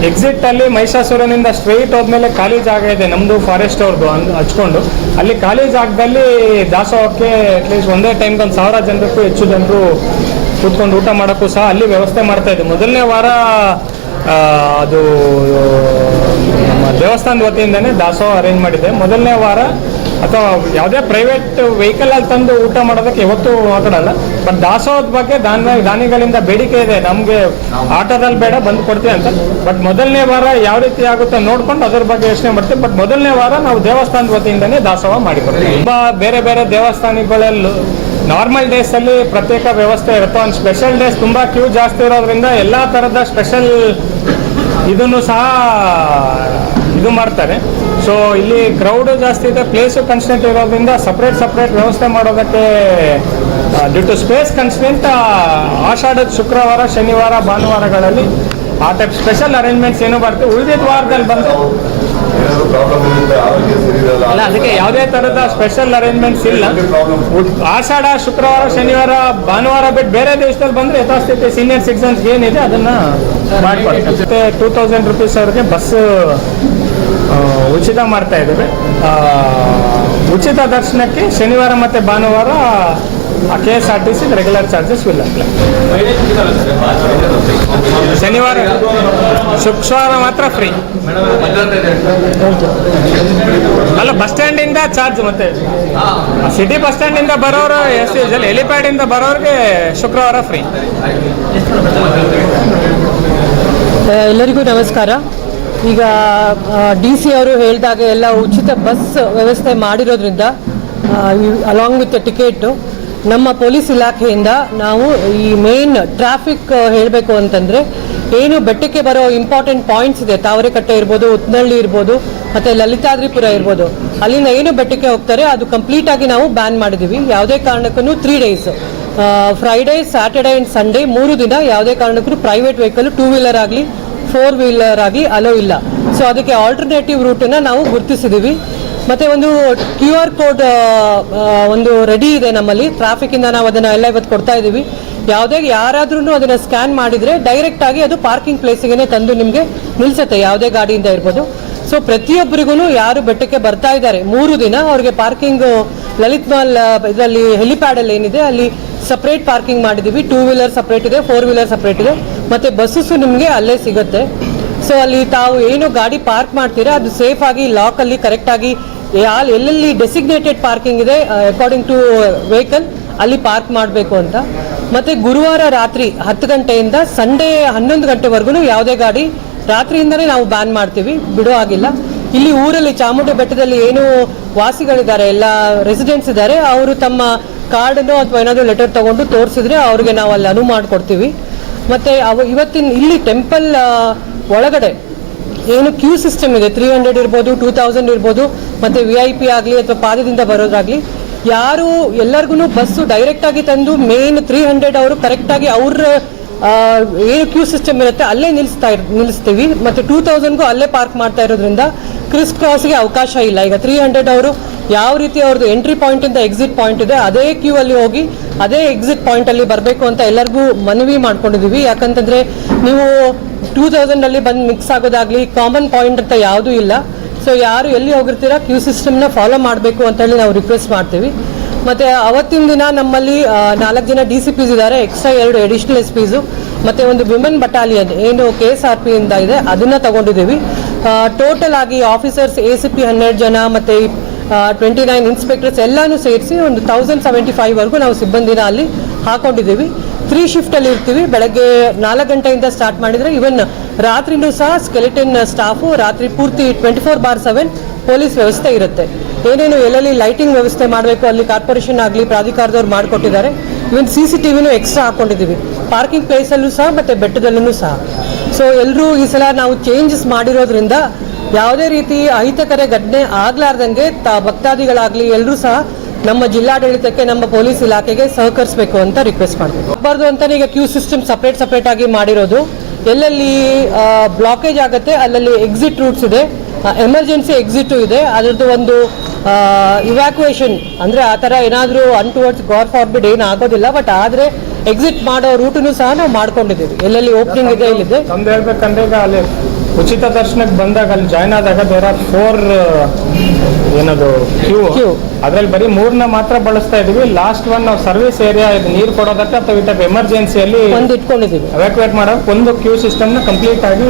ಎಕ್ಸಿಟ್ ಅಲ್ಲಿ ಮಹಿಷಾಸುರನಿಂದ ಸ್ಟ್ರೈಟ್ ಹೋದ್ಮೇಲೆ ಖಾಲಿ ಜಾಗ ಇದೆ, ನಮ್ದು ಫಾರೆಸ್ಟ್ ಅವ್ರದ್ದು ಹಚ್ಕೊಂಡು. ಅಲ್ಲಿ ಖಾಲಿ ಜಾಗದಲ್ಲಿ ದಾಸೋಹಕ್ಕೆ ಅಟ್ಲೀಸ್ಟ್ ಒಂದೇ ಟೈಮ್ಗೆ ಒಂದು ಸಾವಿರ ಜನಕ್ಕೂ ಹೆಚ್ಚು ಜನರು ಕೂತ್ಕೊಂಡು ಊಟ ಮಾಡೋಕ್ಕೂ ಸಹ ಅಲ್ಲಿ ವ್ಯವಸ್ಥೆ ಮಾಡ್ತಾ ಇದ್ದೆ ಮೊದಲನೇ ವಾರ ಅದು ನಮ್ಮ ದೇವಸ್ಥಾನದ ವತಿಯಿಂದನೇ ದಾಸೋಹ ಅರೇಂಜ್ ಮಾಡಿದೆ. ಮೊದಲನೇ ವಾರ ಅಥವಾ ಯಾವುದೇ ಪ್ರೈವೇಟ್ ವೆಹಿಕಲ್ ಅಲ್ಲಿ ತಂದು ಊಟ ಮಾಡೋದಕ್ಕೆ ಯಾವತ್ತೂ ಮಾತಾಡಲ್ಲ ಬಟ್ ದಾಸೋಹದ ಬಗ್ಗೆ ದಾನ ದಾನಿಗಳಿಂದ ಬೇಡಿಕೆ ಇದೆ. ನಮಗೆ ಆಟೋದಲ್ಲಿ ಬೇಡ, ಬಂದು ಕೊಡ್ತೀವಿ ಅಂತ. ಬಟ್ ಮೊದಲನೇ ವಾರ ಯಾವ ರೀತಿ ಆಗುತ್ತೆ ನೋಡ್ಕೊಂಡು ಅದ್ರ ಬಗ್ಗೆ ಯೋಚನೆ ಮಾಡ್ತೀವಿ. ಬಟ್ ಮೊದಲನೇ ವಾರ ನಾವು ದೇವಸ್ಥಾನದ ವತಿಯಿಂದನೇ ದಾಸೋಹ ಮಾಡಿಕೊಡ್ತೀವಿ. ತುಂಬ ಬೇರೆ ಬೇರೆ ದೇವಸ್ಥಾನಗಳಲ್ಲೂ ನಾರ್ಮಲ್ ಡೇಸ್ ಅಲ್ಲಿ ಪ್ರತ್ಯೇಕ ವ್ಯವಸ್ಥೆ ಇರುತ್ತೆ. ಒಂದು ಸ್ಪೆಷಲ್ ಡೇಸ್ ತುಂಬಾ ಕ್ಯೂ ಜಾಸ್ತಿ ಇರೋದ್ರಿಂದ ಎಲ್ಲಾ ತರದ ಸ್ಪೆಷಲ್ ಇದನ್ನು ಸಹ ಇದು ಮಾಡ್ತಾರೆ. ಸೊ ಇಲ್ಲಿ ಕ್ರೌಡ್ ಜಾಸ್ತಿ ಇದೆ ಪ್ಲೇಸು ಕನ್ಸ್ಟೆಂಟ್ ಇರೋದ್ರಿಂದ ಸಪ್ರೇಟ್ ಸಪ್ರೇಟ್ ವ್ಯವಸ್ಥೆ ಮಾಡೋದಕ್ಕೆ ಡ್ಯೂ ಟು ಸ್ಪೇಸ್ ಕನ್ಸ್ಟೆಂಟ್ ಆಷಾಢದ ಶುಕ್ರವಾರ ಶನಿವಾರ ಭಾನುವಾರಗಳಲ್ಲಿ ಆ ಟೈಪ್ ಸ್ಪೆಷಲ್ ಅರೇಂಜ್ಮೆಂಟ್ಸ್ ಏನು ಬರುತ್ತೆ. ಉಳಿದಿದ್ದ ವಾರದಲ್ಲಿ ಬಂದು ಪ್ರಾಬ್ಲಮ್ ಇರುತ್ತೆ ಆರೋಗ್ಯ ಸರಿ ಅಲ್ಲ ಅದಕ್ಕೆ ಯಾವುದೇ ತರದ ಸ್ಪೆಷಲ್ ಅರೇಂಜ್ಮೆಂಟ್ಸ್ ಇಲ್ಲ. ಆಷಾಢ ಶುಕ್ರವಾರ ಶನಿವಾರ ಭಾನುವಾರ ಬಿಟ್ಟು ಬೇರೆ ದೇಶದಲ್ಲಿ ಬಂದ್ರೆ ಯಥಾಸ್ಥಿತಿ ಸೀನಿಯರ್ ಸಿಟಿಸನ್ಸ್ ಏನಿದೆ ಅದನ್ನ ಮಾಡಿಕೊಡ್ತೀವಿ ಟೂ ತೌಸಂಡ್ ರುಪೀಸ್ ಅವ್ರಿಗೆ ಬಸ್ ಉಚಿತ ಮಾಡ್ತಾ ಇದ್ದೇವೆ. ಉಚಿತ ದರ್ಶನಕ್ಕೆ ಶನಿವಾರ ಮತ್ತೆ ಭಾನುವಾರ K S R T C regular charges will ಶನಿವಾರ, ಶುಕ್ರವಾರ ಮಾತ್ರ ಫ್ರೀ ಅಲ್ಲ ಬಸ್ ಸ್ಟ್ಯಾಂಡ್ ಇಂದ ಚಾರ್ಜ್ ಮತ್ತೆ. ಸಿಟಿ ಬಸ್ ಸ್ಟ್ಯಾಂಡ್ ಇಂದ ಬರೋರು, ಎಸ್ ಹೆಲಿಪ್ಯಾಡ್ ಇಂದ ಬರೋರಿಗೆ ಶುಕ್ರವಾರ ಫ್ರೀ ಎಲ್ಲರಿಗೂ ನಮಸ್ಕಾರ. ಈಗ ಡಿ ಸಿ ಅವರು ಹೇಳಿದಾಗ ಎಲ್ಲ ಉಚಿತ ಬಸ್ ವ್ಯವಸ್ಥೆ ಮಾಡಿರೋದ್ರಿಂದ ಅಲಾಂಗ್ ವಿತ್ ಟಿಕೆಟ್ ನಮ್ಮ ಪೊಲೀಸ್ ಇಲಾಖೆಯಿಂದ ನಾವು ಈ ಮೇನ್ ಟ್ರಾಫಿಕ್ ಹೇಳಬೇಕು ಅಂತಂದರೆ, ಏನು ಬೆಟ್ಟಕ್ಕೆ ಬರೋ ಇಂಪಾರ್ಟೆಂಟ್ ಪಾಯಿಂಟ್ಸ್ ಇದೆ. ತಾವರೆಕಟ್ಟೆ ಇರ್ಬೋದು, ಉತ್ನಳ್ಳಿ ಇರ್ಬೋದು, ಮತ್ತು ಲಲಿತಾದ್ರಿಪುರ ಇರ್ಬೋದು. ಅಲ್ಲಿಂದ ಏನು ಬೆಟ್ಟಕ್ಕೆ ಹೋಗ್ತಾರೆ, ಅದು ಕಂಪ್ಲೀಟ್ ಆಗಿ ನಾವು ಬ್ಯಾನ್ ಮಾಡಿದ್ದೀವಿ ಯಾವುದೇ ಕಾರಣಕ್ಕೂ three days Friday Saturday and Sunday ಮೂರು ದಿನ ಯಾವುದೇ ಕಾರಣಕ್ಕೂ ಪ್ರೈವೇಟ್ ವೆಹಿಕಲ್ ಟೂ ವೀಲರ್ ಆಗಲಿ ಫೋರ್ ವೀಲರ್ ಆಗಿ ಅಲೋ ಇಲ್ಲ. ಸೊ ಅದಕ್ಕೆ ಆಲ್ಟರ್ನೇಟಿವ್ ರೂಟನ್ನು ನಾವು ಗುರುತಿಸಿದ್ದೀವಿ ಮತ್ತೆ ಒಂದು ಕ್ಯೂ ಆರ್ ಕೋಡ್ ಒಂದು ರೆಡಿ ಇದೆ ನಮ್ಮಲ್ಲಿ. ಟ್ರಾಫಿಕ್ಕಿಂದ ನಾವು ಅದನ್ನು ಎಲ್ಲ ಇವತ್ತು ಕೊಡ್ತಾ ಇದ್ದೀವಿ ಯಾವುದೇ ಯಾರಾದ್ರೂ ಅದನ್ನು ಸ್ಕ್ಯಾನ್ ಮಾಡಿದರೆ ಡೈರೆಕ್ಟ್ ಆಗಿ ಅದು ಪಾರ್ಕಿಂಗ್ ಪ್ಲೇಸಿಗೆ ತಂದು ನಿಮಗೆ ನಿಲ್ಲಿಸುತ್ತೆ ಯಾವುದೇ ಗಾಡಿಯಿಂದ ಇರ್ಬೋದು. ಸೊ ಪ್ರತಿಯೊಬ್ಬರಿಗೂ ಯಾರು ಬೆಟ್ಟಕ್ಕೆ ಬರ್ತಾ ಇದ್ದಾರೆ, ಮೂರು ದಿನ ಅವ್ರಿಗೆ ಪಾರ್ಕಿಂಗ್ ಲಲಿತ್ ಮಾಲ್ ಇದರಲ್ಲಿ ಹೆಲಿಪ್ಯಾಡಲ್ಲಿ ಏನಿದೆ, ಅಲ್ಲಿ ಸಪ್ರೇಟ್ ಪಾರ್ಕಿಂಗ್ ಮಾಡಿದೀವಿ. ಟೂ ವೀಲರ್ ಸಪ್ರೇಟ್ ಇದೆ ಫೋರ್ ವೀಲರ್ ಸಪ್ರೇಟ್ ಇದೆ. ಮತ್ತೆ ಬಸ್ಸಸ್ಸು ನಿಮಗೆ ಅಲ್ಲೇ ಸಿಗುತ್ತೆ. ಸೊ ಅಲ್ಲಿ ತಾವು ಏನು ಗಾಡಿ ಪಾರ್ಕ್ ಮಾಡ್ತೀರಾ, ಅದು ಸೇಫ್ ಆಗಿ ಅಲ್ಲಿ ಕರೆಕ್ಟಾಗಿ ಆಗಿ ಎಲ್ಲೆಲ್ಲಿ ಡೆಸಿಗ್ನೇಟೆಡ್ ಪಾರ್ಕಿಂಗ್ ಇದೆ ಅಕಾರ್ಡಿಂಗ್ ಟು ವೆಹಿಕಲ್ ಅಲ್ಲಿ ಪಾರ್ಕ್ ಮಾಡಬೇಕು ಅಂತ. ಮತ್ತೆ ಗುರುವಾರ ರಾತ್ರಿ ಹತ್ತು ಗಂಟೆಯಿಂದ ಸಂಡೇ ಹನ್ನೊಂದು ಗಂಟೆವರೆಗೂ ಯಾವುದೇ ಗಾಡಿ ರಾತ್ರಿಯಿಂದನೇ ನಾವು ಬ್ಯಾನ್ ಮಾಡ್ತೀವಿ. ಬಿಡೋ ಆಗಿಲ್ಲ ಇಲ್ಲಿ ಊರಲ್ಲಿ ಚಾಮುಂಡಿ ಬೆಟ್ಟದಲ್ಲಿ ಏನು ವಾಸಿಗಳಿದ್ದಾರೆ, ಎಲ್ಲ ರೆಸಿಡೆಂಟ್ಸ್ ಇದ್ದಾರೆ. ಅವರು ತಮ್ಮ ಕಾರ್ಡನ್ನು ಅಥವಾ ಏನಾದರೂ ಲೆಟರ್ ತಗೊಂಡು ತೋರಿಸಿದ್ರೆ ಅವ್ರಿಗೆ ನಾವು ಅಲ್ಲಿ ಅನುವು ಮಾಡಿಕೊಡ್ತೀವಿ. ಮತ್ತು ಅವ ಇವತ್ತಿನ ಇಲ್ಲಿ ಟೆಂಪಲ್ ಒಳಗಡೆ ಏನು ಕ್ಯೂ ಸಿಸ್ಟಮ್ ಇದೆ. ತ್ರೀ ಹಂಡ್ರೆಡ್ ಇರ್ಬೋದು ಟೂ ತೌಸಂಡ್ ಇರ್ಬೋದು, ಮತ್ತು ವಿ ಐ ಪಿ ಆಗಲಿ ಅಥವಾ ಪಾದದಿಂದ ಬರೋದಾಗಲಿ ಯಾರು ಎಲ್ಲರಿಗೂ ಬಸ್ಸು ಡೈರೆಕ್ಟಾಗಿ ತಂದು ಮೇನ್ ತ್ರೀ ಹಂಡ್ರೆಡ್ ಅವರು ಕರೆಕ್ಟಾಗಿ ಅವ್ರ ಏನು ಕ್ಯೂ ಸಿಸ್ಟಮ್ ಇರುತ್ತೆ, ಅಲ್ಲೇ ನಿಲ್ಲಿಸ್ತಾ ನಿಲ್ಲಿಸ್ತೀವಿ. ಮತ್ತು ಟೂ ತೌಸಂಡ್ಗೂ ಅಲ್ಲೇ ಪಾರ್ಕ್ ಮಾಡ್ತಾ ಇರೋದ್ರಿಂದ ಕ್ರಿಸ್ ಕ್ರಾಸ್ಗೆ ಅವಕಾಶ ಇಲ್ಲ. ಈಗ ತ್ರೀ ಹಂಡ್ರೆಡ್ ಅವರು ಯಾವ ರೀತಿ ಅವ್ರದ್ದು ಎಂಟ್ರಿ ಪಾಯಿಂಟ್ ಇಂದ ಎಕ್ಸಿಟ್ ಪಾಯಿಂಟ್ ಇದೆ, ಅದೇ ಕ್ಯೂ ಅಲ್ಲಿ ಹೋಗಿ, ಅದೇ ಎಕ್ಸಿಟ್ ಪಾಯಿಂಟಲ್ಲಿ ಬರಬೇಕು ಅಂತ ಎಲ್ಲರಿಗೂ ಮನವಿ ಮಾಡ್ಕೊಂಡಿದ್ದೀವಿ ಯಾಕಂತಂದರೆ ನೀವು ಟೂ ತೌಸಂಡಲ್ಲಿ ಬಂದು ಮಿಕ್ಸ್ ಆಗೋದಾಗ್ಲಿ ಕಾಮನ್ ಪಾಯಿಂಟ್ ಅಂತ ಯಾವುದೂ ಇಲ್ಲ. ಸೊ ಯಾರು ಎಲ್ಲಿ ಹೋಗಿರ್ತೀರಾ ಕ್ಯೂ ಸಿಸ್ಟಮ್ನ ಫಾಲೋ ಮಾಡಬೇಕು ಅಂತೇಳಿ ನಾವು ರಿಕ್ವೆಸ್ಟ್ ಮಾಡ್ತೀವಿ. ಮತ್ತು ಅವತ್ತಿನ ದಿನ ನಮ್ಮಲ್ಲಿ ನಾಲ್ಕು ಜನ ಡಿ ಸಿ ಪಿಸ್ ಇದ್ದಾರೆ ಎಕ್ಸ್ಟ್ರಾ ಎರಡು ಅಡಿಷನಲ್ ಎಸ್ ಪಿಸು ಮತ್ತೆ ಒಂದು ವಿಮೆನ್ ಬಟಾಲಿಯನ್ ಏನು ಕೆ ಎಸ್ ಆರ್ ಇಂದ ಇದೆ, ಅದನ್ನ ತಗೊಂಡಿದ್ದೀವಿ. ಟೋಟಲ್ ಆಗಿ ಆಫೀಸರ್ಸ್ ಎ ಸಿ ಪಿ ಹನ್ನೆರಡು ಜನ, ಮತ್ತೆ ಟ್ವೆಂಟಿ ನೈನ್ ಇನ್ಸ್ಪೆಕ್ಟರ್ಸ್ ಎಲ್ಲಾನು ಸೇರಿಸಿ ಒಂದು ತೌಸಂಡ್ ಸೆವೆಂಟಿ ಫೈವ್ ವರೆಗೂ ನಾವು ಸಿಬ್ಬಂದಿನ ಅಲ್ಲಿ ಹಾಕೊಂಡಿದ್ದೀವಿ. ತ್ರೀ ಶಿಫ್ಟಲ್ಲಿ ಇರ್ತೀವಿ. ಬೆಳಗ್ಗೆ ನಾಲ್ಕು ಗಂಟೆಯಿಂದ ಸ್ಟಾರ್ಟ್ ಮಾಡಿದರೆ ಇವನ್ ರಾತ್ರಿನೂ ಸಹ ಸ್ಕೆಲಿಟನ್ ಸ್ಟಾಫು ರಾತ್ರಿ ಪೂರ್ತಿ twenty four bar seven police ವ್ಯವಸ್ಥೆ ಇರುತ್ತೆ. ಏನೇನು ಎಲ್ಲೆಲ್ಲಿ ಲೈಟಿಂಗ್ ವ್ಯವಸ್ಥೆ ಮಾಡಬೇಕು, ಅಲ್ಲಿ ಕಾರ್ಪೊರೇಷನ್ ಆಗಲಿ, ಪ್ರಾಧಿಕಾರದವ್ರು ಮಾಡಿಕೊಟ್ಟಿದ್ದಾರೆ. ಇವನ್ ಸಿ ಸಿ ಟಿ ವಿನೂ ಎಕ್ಸ್ಟ್ರಾ ಹಾಕೊಂಡಿದ್ದೀವಿ ಪಾರ್ಕಿಂಗ್ ಪ್ಲೇಸಲ್ಲೂ ಸಹ, ಮತ್ತು ಬೆಟ್ಟದಲ್ಲೂ ಸಹ. ಸೊ ಎಲ್ಲರೂ ಈ ಸಲ ನಾವು ಚೇಂಜಸ್ ಮಾಡಿರೋದ್ರಿಂದ ಯಾವುದೇ ರೀತಿ ಅಹಿತಕರ ಘಟನೆ ಆಗ್ಲಾರ್ದಂಗೆ ತ, ಭಕ್ತಾದಿಗಳಾಗಲಿ ಎಲ್ಲರೂ ಸಹ ನಮ್ಮ ಜಿಲ್ಲಾಡಳಿತಕ್ಕೆ, ನಮ್ಮ ಪೊಲೀಸ್ ಇಲಾಖೆಗೆ ಸಹಕರಿಸಬೇಕು ಅಂತ ರಿಕ್ವೆಸ್ಟ್ ಮಾಡ್ತೀವಿ. ಹೋಗಬಾರ್ದು ಅಂತಾನೆ ಈಗ ಕ್ಯೂ ಸಿಸ್ಟಮ್ ಸಪ್ರೇಟ್ ಸಪ್ರೇಟ್ ಆಗಿ ಮಾಡಿರೋದು. ಎಲ್ಲೆಲ್ಲಿ ಬ್ಲಾಕೇಜ್ ಆಗುತ್ತೆ, ಅಲ್ಲಲ್ಲಿ ಎಕ್ಸಿಟ್ ರೂಟ್ಸ್ ಇದೆ. ಎಮರ್ಜೆನ್ಸಿ ಎಕ್ಸಿಟು ಇದೆ. ಅದರದ್ದು ಒಂದು ಇವ್ಯಾಕ್ಯುಯೇಷನ್ ಅಂದರೆ ಆ ಥರ ಏನಾದರೂ ಅನ್ಟುವರ್ಡ್ಸ್ ಗಾಡ್ ಫಾರ್ಬಿಡ್ ಏನು ಆಗೋದಿಲ್ಲ ಬಟ್ ಆದರೆ ಎಕ್ಸಿಟ್ ಮಾಡೋ ರೂಟನ್ನು ಸಹ ನಾವು ಮಾಡ್ಕೊಂಡಿದ್ದೀವಿ. ಎಲ್ಲೆಲ್ಲಿ ಓಪನಿಂಗ್ ಇದೆ ಇಲ್ಲಿದೆ. ನಮ್ದು ಹೇಳ್ಬೇಕಂದ್ರೆ ಈಗ ಅಲ್ಲಿ ಉಚಿತ ದರ್ಶನಕ್ಕೆ ಬಂದಾಗ ಅಲ್ಲಿ ಜಾಯ್ನ್ ಆದಾಗ ದೇರ್ ಆರ್ ಫೋರ್ ಏನದು ಕ್ಯೂ ಕ್ಯೂ ಅದ್ರಲ್ಲಿ ಬರೀ ಮೂರನ್ನ ಮಾತ್ರ ಬಳಸ್ತಾ ಇದೀವಿ ಲಾಸ್ಟ್ ಒನ್ ನಾವು ಸರ್ವಿಸ್ ಏರಿಯಾ ಇದು ನೀರು ಕೊಡೋದಕ್ಕೆ ಅಥವಾ ಈ ಟೈಪ್ ಎಮರ್ಜೆನ್ಸಿಯಲ್ಲಿ ಒಂದು ಇಟ್ಕೊಂಡಿದ್ದೀವಿ. ಎವ್ಯಾಕ್ಯುವೇಟ್ ಮಾಡೋಕೆ ಒಂದು ಕ್ಯೂ ಸಿಸ್ಟಮ್ನ ಕಂಪ್ಲೀಟ್ ಆಗಿ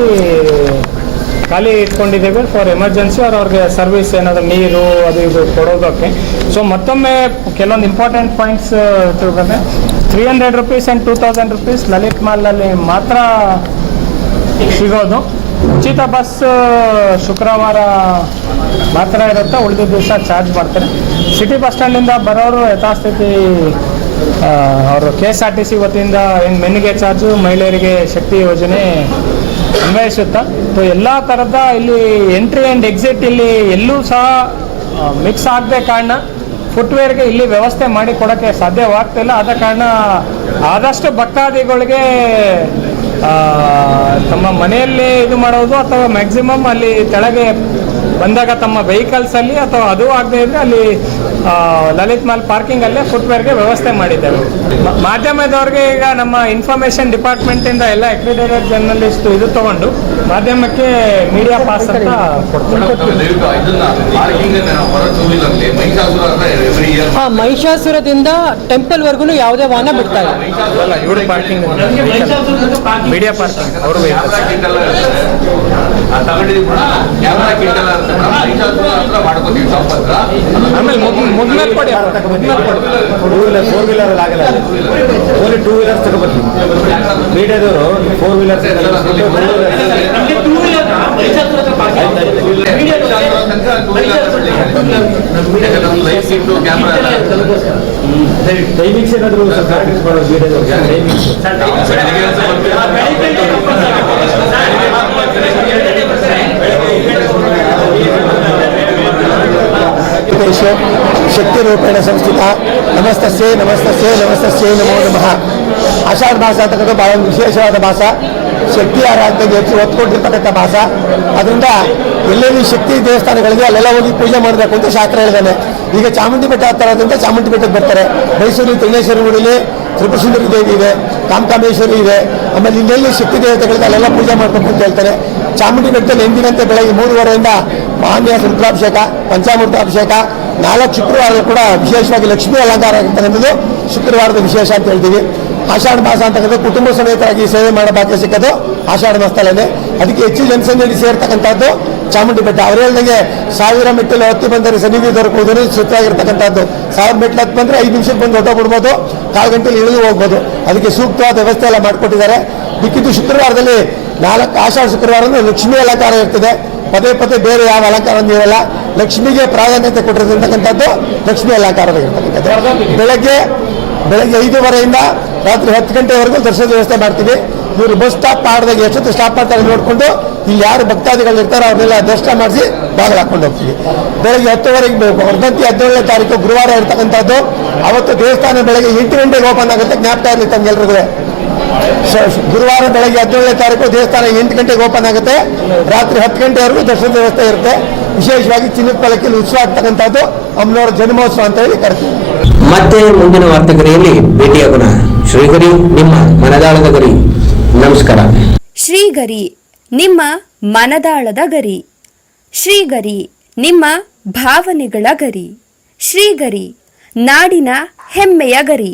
ಖಾಲಿ ಇಟ್ಕೊಂಡಿದ್ದೇವೆ ಫಾರ್ ಎಮರ್ಜೆನ್ಸಿ ಅವ್ರು ಅವ್ರಿಗೆ ಸರ್ವಿಸ್ ಏನಾದರೂ ನೀರು ಅದು ಇದು ಕೊಡೋದಕ್ಕೆ. ಸೊ ಮತ್ತೊಮ್ಮೆ ಕೆಲವೊಂದು ಇಂಪಾರ್ಟೆಂಟ್ ಪಾಯಿಂಟ್ಸ್ ತಿಳ್ಕೊಂಡ್ರೆ three hundred rupees and two thousand rupees Lalit ಮಾಲ್ನಲ್ಲಿ ಮಾತ್ರ ಸಿಗೋದು. ಉಚಿತ ಬಸ್ ಶುಕ್ರವಾರ ಮಾತ್ರ ಇರುತ್ತೆ. ಉಳಿದ ದಿವಸ ಚಾರ್ಜ್ ಮಾಡ್ತಾರೆ. ಸಿಟಿ ಬಸ್ ಸ್ಟ್ಯಾಂಡಿಂದ ಬರೋರು ಯಥಾಸ್ಥಿತಿ ಅವರು K S R T C ವತಿಯಿಂದ ಏನು ಮೆನ್ಗೆ ಚಾರ್ಜು ಮಹಿಳೆಯರಿಗೆ ಶಕ್ತಿ ಯೋಜನೆ ಅನ್ವಯಿಸುತ್ತಾ ಸೊ ಎಲ್ಲ ಥರದ ಇಲ್ಲಿ ಎಂಟ್ರಿ ಆ್ಯಂಡ್ ಎಕ್ಸಿಟ್ ಇಲ್ಲಿ ಎಲ್ಲೂ ಸಹ ಮಿಕ್ಸ್ ಆಗದೆ ಕಾರಣ ಫುಟ್ವೇರ್ಗೆ ಇಲ್ಲಿ ವ್ಯವಸ್ಥೆ ಮಾಡಿ ಕೊಡೋಕ್ಕೆ ಸಾಧ್ಯವಾಗ್ತಿಲ್ಲ ಆದ ಕಾರಣ ಆದಷ್ಟು ಭಕ್ತಾದಿಗಳಿಗೆ ತಮ್ಮ ಮನೆಯಲ್ಲೇ ಇದು ಮಾಡೋದು ಅಥವಾ ಮ್ಯಾಕ್ಸಿಮಮ್ ಅಲ್ಲಿ ಕೆಳಗೆ ಬಂದಾಗ ತಮ್ಮ ವೆಹಿಕಲ್ಸಲ್ಲಿ ಅಥವಾ ಅದು ಆಗದೆ ಇದ್ರೆ ಅಲ್ಲಿ ಲಲಿತ್ ಮಾಲ್ ಪಾರ್ಕಿಂಗಲ್ಲೇ ಫುಟ್ವೇರ್ಗೆ ವ್ಯವಸ್ಥೆ ಮಾಡಿದ್ದೇವೆ ಮಾಧ್ಯಮದವ್ರಿಗೆ ಈಗ ನಮ್ಮ ಇನ್ಫಾರ್ಮೇಷನ್ ಡಿಪಾರ್ಟ್ಮೆಂಟಿಂದ ಎಲ್ಲ ಅಕ್ರಿಡೇಟೆಡ್ ಜರ್ನಲಿಸ್ಟ್ ಇದು ತಗೊಂಡು ಮಾಧ್ಯಮಕ್ಕೆ ಮೀಡಿಯಾ ಪಾಸ್ ಅಂತ ಹಾ ಮಹಿಷಾಸುರದಿಂದ ಟೆಂಪಲ್ ವರ್ಗು ಯಾವುದೇ ವಾಹನ ಬಿಡ್ತಾ ಇಲ್ಲ. ಇವರು ಪಾರ್ಕಿಂಗ್ ಮೀಡಿಯಾ ಪಾರ್ಕಿಂಗ್ ಅವರು ಆಮೇಲೆ ಮುದ್ಮೇಲೆ ಟೂ ವೀಲರ್ ಫೋರ್ ವೀಲರ್ ಆಗಲ್ಲ ಓನ್ಲಿ ಟೂ ವೀಲರ್ಸ್ ತಗೋಬರ್ತೀವಿ ಮೀಡಿಯಾದವರು ಫೋರ್ ವೀಲರ್ಸ್ ಟೈಮಿಂಗ್ಸ್ ಏನಾದರೂ ಸ್ವಲ್ಪ ಫಿಕ್ಸ್ ಮಾಡೋದು ಮೀಡಿಯಾದವ್ರಿಗೆ ಟೈಮಿಂಗ್ಸ್ ವೆಂಕಟೇಶ್ ಶಕ್ತಿರೂಪೇಣ ಸಂಸ್ಥಿತ. ನಮಸ್ತಸ್ಯೇ ನಮಸ್ತಸ್ಯೇ ನಮಸ್ತಸ್ಯೇ ನಮೋ ನಮಃ. ಆಷಾಢ ಮಾಸ ಅಂತಕ್ಕಂಥ ಬಹಳ ವಿಶೇಷವಾದ ಮಾಸ. ಶಕ್ತಿ ಆರಾಧನೆಗೆ ಹೆಚ್ಚು ಒತ್ತು ಕೊಟ್ಟಿರ್ತಕ್ಕಂಥ ಮಾಸ. ಅದರಿಂದ ಎಲ್ಲೆಲ್ಲಿ ಶಕ್ತಿ ದೇವಸ್ಥಾನಗಳಿದೆ ಅಲ್ಲೆಲ್ಲ ಹೋಗಿ ಪೂಜೆ ಮಾಡಬೇಕು ಅಂತ ಶಾಸ್ತ್ರ ಹೇಳಿದ್ದಾನೆ. ಈಗ ಚಾಮುಂಡಿ ಬೆಟ್ಟ ಹತ್ತಿರ ಆದ್ರಿಂದ ಚಾಮುಂಡಿ ಬೆಟ್ಟಕ್ಕೆ ಬರ್ತಾರೆ. ಮೈಸೂರು ತಿರುಣೇಶ್ವರ ಗುಡಿಲಿ ತ್ರಿಪುರಸುಂದರಿ ದೇವಿ ಇದೆ, ಕಾಮಕಾಮೇಶ್ವರಿ ಇದೆ. ಆಮೇಲೆ ಇನ್ನೆಲ್ಲಿ ಶಕ್ತಿ ದೇವತೆಗಳಿದೆ ಅಲ್ಲೆಲ್ಲ ಪೂಜೆ ಮಾಡಬೇಕು ಅಂತ ಹೇಳ್ತಾರೆ. ಚಾಮುಂಡಿ ಬೆಟ್ಟದಲ್ಲಿ ಎಂದಿನಂತೆ ಬೆಳಗ್ಗೆ ಮೂರುವರೆಯಿಂದ ಮಾನ್ಯ ರುದ್ರಾಭಿಷೇಕ ಪಂಚಾಮೃತಾಭಿಷೇಕ ನಾಲ್ಕು ಶುಕ್ರವಾರ ಕೂಡ ವಿಶೇಷವಾಗಿ ಲಕ್ಷ್ಮೀ ಅಲಂಕಾರ ಅಂತಕ್ಕಂಥದ್ದು ಶುಕ್ರವಾರದ ವಿಶೇಷ ಅಂತ ಹೇಳ್ತೀವಿ. ಆಷಾಢ ಮಾಸ ಅಂತಕ್ಕಂಥ ಕುಟುಂಬ ಸಮೇತರಾಗಿ ಸೇವೆ ಮಾಡೋ ಸಿಕ್ಕೋದು ಆಷಾಢ ಮಾಸದಲ್ಲೇ ಅದಕ್ಕೆ ಹೆಚ್ಚು ಜನಸಂದಣಿ ಸೇರ್ತಕ್ಕಂಥದ್ದು ಚಾಮುಂಡಿ ಬೆಟ್ಟ ಅವ್ರು ಹೇಳ್ದಂಗೆ ಸಾವಿರ ಮೆಟ್ಟಲು ಹತ್ತಿ ಬಂದರೆ ಸನ್ನಿಧಿ ದೊರಕುವುದನ್ನು ಸುತ್ತಾಗಿರ್ತಕ್ಕಂಥದ್ದು ಸಾವಿರ ಮೆಟ್ಲು ಹತ್ತು ಬಂದರೆ ಐದು ನಿಮಿಷಕ್ಕೆ ಬಂದು ಹೊಟ್ಟ ಬಿಡ್ಬೋದು, ಕಾಲು ಗಂಟೆಲಿ ಇಳಿದು ಹೋಗ್ಬೋದು. ಅದಕ್ಕೆ ಸೂಕ್ತವಾದ ವ್ಯವಸ್ಥೆ ಎಲ್ಲ ಮಾಡಿಕೊಟ್ಟಿದ್ದಾರೆ. ಮಿಕ್ಕಿದ್ದು ಶುಕ್ರವಾರದಲ್ಲಿ ನಾಲ್ಕು ಆಷಾಢ ಶುಕ್ರವಾರ ಲಕ್ಷ್ಮೀ ಅಲಂಕಾರ ಇರ್ತದೆ. ಪದೇ ಪದೇ ಬೇರೆ ಯಾವ ಅಲಂಕಾರ ಇರಲ್ಲ. ಲಕ್ಷ್ಮಿಗೆ ಪ್ರಾಧಾನ್ಯತೆ ಲಕ್ಷ್ಮೀ ಅಲಂಕಾರದ ಇರ್ತಕ್ಕಂಥದ್ದು. ಬೆಳಗ್ಗೆ ಬೆಳಗ್ಗೆ ಐದುವರೆಯಿಂದ ರಾತ್ರಿ ಹತ್ತು ಗಂಟೆವರೆಗೂ ದರ್ಶನದ ವ್ಯವಸ್ಥೆ ಮಾಡ್ತೀವಿ. ಇವರು ಬಸ್ ಸ್ಟಾಪ್ ಮಾಡಿದಾಗ ಎಷ್ಟೊತ್ತು ಸ್ಟಾಪ್ ಮಾಡ್ತಾರೆ ನೋಡಿಕೊಂಡು ಇಲ್ಲಿ ಯಾರು ಭಕ್ತಾದಿಗಳು ಇರ್ತಾರೋ ಅವ್ರನ್ನೆಲ್ಲ ದರ್ಶನ ಮಾಡಿಸಿ ಬಾಗಿಲು ಹಾಕೊಂಡು ಹೋಗ್ತೀವಿ. ಬೆಳಗ್ಗೆ ಹತ್ತುವರೆಗೆ ವರ್ಧಂತಿ ಹದಿನೇಳನೇ ತಾರೀಕು ಗುರುವಾರ ಇರ್ತಕ್ಕಂಥದ್ದು. ಅವತ್ತು ದೇವಸ್ಥಾನ ಬೆಳಗ್ಗೆ ಎಂಟು ಗಂಟೆಗೆ ಓಪನ್ ಆಗುತ್ತೆ. ಜ್ಞಾಪಕ ಇರಲಿ ತಮ್ಗೆಲ್ರಿಗೂ. ಗುರುವಾರ ಬೆಳಗ್ಗೆ ಹದಿನೇಳನೇ ತಾರೀಕು ದೇವಸ್ಥಾನ ಎಂಟು ಗಂಟೆಗೆ ಓಪನ್ ಆಗುತ್ತೆ. ರಾತ್ರಿ ಹತ್ತು ಗಂಟೆವರೆಗೂ ದರ್ಶನದ ವ್ಯವಸ್ಥೆ ಇರುತ್ತೆ. ವಿಶೇಷವಾಗಿ ಚಿನ್ನದ ಪಲಕಿಯಲ್ಲಿ ಉತ್ಸವ ಆಗ್ತಕ್ಕಂಥದ್ದು ಅಮ್ಮನವರ ಜನ್ಮೋತ್ಸವ ಅಂತ ಹೇಳಿ ಕರಿತೀವಿ. ಮತ್ತೆ ಮುಂದಿನ ವಾರ್ತೆಗರಿಯಲ್ಲಿ ಭೇಟಿಯಾಗೋಣ ಶ್ರೀಗರಿ ನಿಮ್ಮ ಮನದಾಳದ ಗರಿ. ನಮಸ್ಕಾರ. ಶ್ರೀಗರಿ ನಿಮ್ಮ ಮನದಾಳದ ಗರಿ. ಶ್ರೀಗರಿ ನಿಮ್ಮ ಭಾವನೆಗಳ ಗರಿ. ಶ್ರೀಗರಿ ನಾಡಿನ ಹೆಮ್ಮೆಯ ಗರಿ.